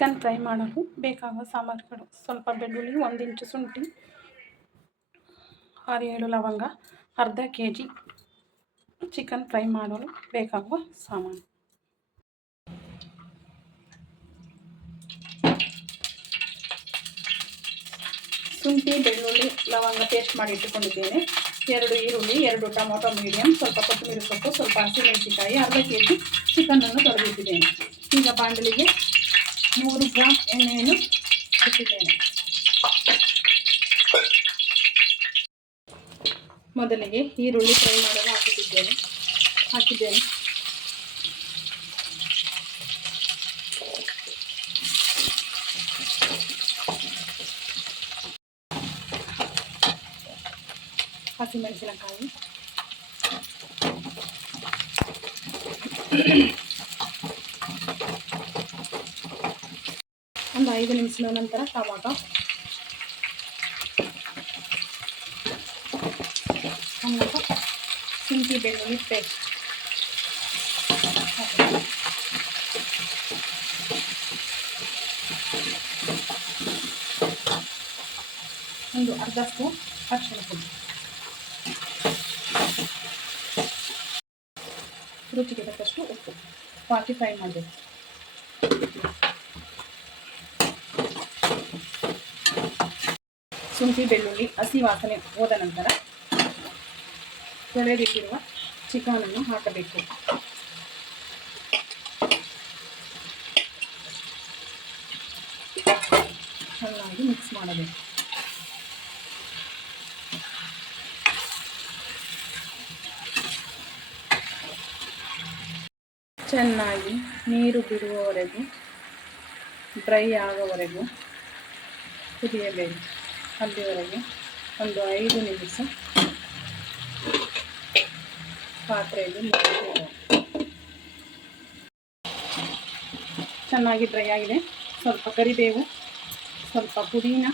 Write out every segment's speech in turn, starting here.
Chicken fry ಮಾಡಲು ಬೇಕಾಗುವ ಸಾಮಗ್ರಿಗಳು: ಸ್ವಲ್ಪ ಬೆಳ್ಳುಳ್ಳಿ, 1 ಇಂಚು ಶುಂಠಿ, 6-7 ಲವಂಗ, ಅರ್ಧ kg ಚಿಕನ್ ಫ್ರೈ ಮಾಡಲು ಬೇಕಾಗುವ ಸಾಮಾನು. ಶುಂಠಿ, ಬೆಳ್ಳುಳ್ಳಿ, ಲವಂಗ ಪೇಸ್ಟ್ ಮಾಡಿ ಇಟ್ಟುಕೊಂಡಿದ್ದೇನೆ. 2 ಈರುಳ್ಳಿ, 2 ಟೊಮೊಟೊ ಮೀಡಿಯಮ್, ಸ್ವಲ್ಪ ಕೊತ್ತಂಬರಿ ಸೊಪ್ಪು, ಸ್ವಲ್ಪ ಹಸಿಮೆಣಸಿನಕಾಯಿ, ಅರ್ಧ kg ಚಿಕನನ್ನು ತೊಳೆದಿಟ್ಟಿದ್ದೇನೆ. ಈಗ ಬಾಣಲಿಗೆ 100 ಗ್ರಾಂ ಎಣ್ಣೆಯನ್ನು ಇಟ್ಟಿದ್ದೇನೆ. ಮೊದಲಿಗೆ ಈರುಳ್ಳಿ ಫ್ರೈ ಮಾಡಲು ಹಾಕಿದ್ದೇನೆ. ಹಸಿಮೆಣಸಿನಕಾಯಿ, ಒಂದು 5 ನಿಮಿಷದ ನಂತರ ಟೊಮೊಟೊ, ಶುಂಠಿ ಬೆಳ್ಳುಳ್ಳಿ ಪೇಸ್ಟ್, ಒಂದು ಅರ್ಧ ಸ್ಪೂನ್ ಅರಿಶಿಣ ಪುಡಿ, ರುಚಿಗೆ ತಕ್ಕಷ್ಟು ಉಪ್ಪು ಹಾಕಿ ಫ್ರೈ ಮಾಡಬೇಕು. ಶುಂಠಿ ಬೆಳ್ಳುಳ್ಳಿ ಹಸಿ ವಾಸನೆ ಹೋದ ನಂತರ ತೊಳೆದಿಟ್ಟಿರುವ ಚಿಕನನ್ನು ಹಾಕಬೇಕು. ಚೆನ್ನಾಗಿ ಮಿಕ್ಸ್ ಮಾಡಬೇಕು. ಚೆನ್ನಾಗಿ ನೀರು ಬಿಡುವವರೆಗೂ, ಡ್ರೈ ಆಗೋವರೆಗೂ ಕುದಿಯಬೇಕು. ಅಲ್ಲಿವರೆಗೆ ಒಂದು 5 ನಿಮಿಷ ಪಾತ್ರೆಯಲ್ಲಿ ಚೆನ್ನಾಗಿ ಡ್ರೈ ಆಗಿದೆ. ಸ್ವಲ್ಪ ಕರಿಬೇವು, ಸ್ವಲ್ಪ ಪುದೀನ,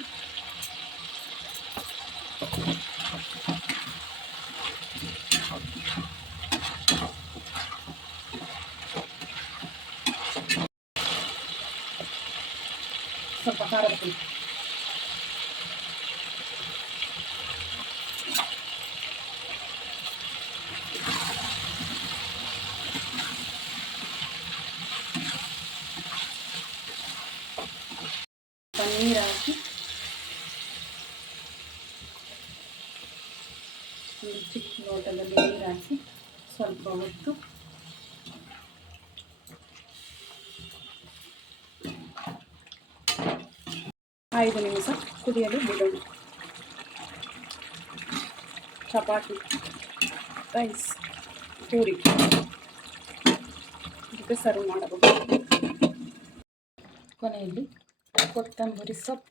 ಸ್ವಲ್ಪ ಖಾರದ ಪುಡಿ, ನೀರು ಹಾಕಿ ಒಂದು ಚಿಕ್ಕ ಲೋಟದಲ್ಲಿ ನೀರು ಹಾಕಿ ಸ್ವಲ್ಪ ಹೊತ್ತು ಐದು ನಿಮಿಷ ಕುದಿಯಲು ಬಿಡೋಣ. ಚಪಾತಿ, ರೈಸ್, ಪೂರಿ ಇದಕ್ಕೆ ಸರ್ವ್ ಮಾಡಬಹುದು. ಕೊನೆಯಲ್ಲಿ ಕೊತ್ತಂಬರಿ ಸೊಪ್ಪು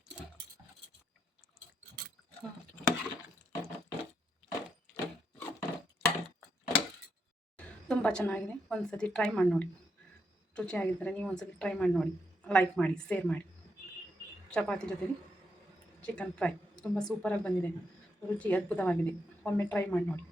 ತುಂಬ ಚೆನ್ನಾಗಿದೆ. ಒಂದ್ಸತಿ ಟ್ರೈ ಮಾಡಿ ನೋಡಿ. ರುಚಿಯಾಗಿದ್ದರೆ ನೀವು ಒಂದ್ಸತಿ ಟ್ರೈ ಮಾಡಿ ನೋಡಿ. ಲೈಕ್ ಮಾಡಿ, ಶೇರ್ ಮಾಡಿ. ಚಪಾತಿ ಜೊತೆಲಿ ಚಿಕನ್ ಫ್ರೈ ತುಂಬ ಸೂಪರಾಗಿ ಬಂದಿದೆ. ರುಚಿ ಅದ್ಭುತವಾಗಿದೆ. ಒಮ್ಮೆ ಟ್ರೈ ಮಾಡಿ ನೋಡಿ.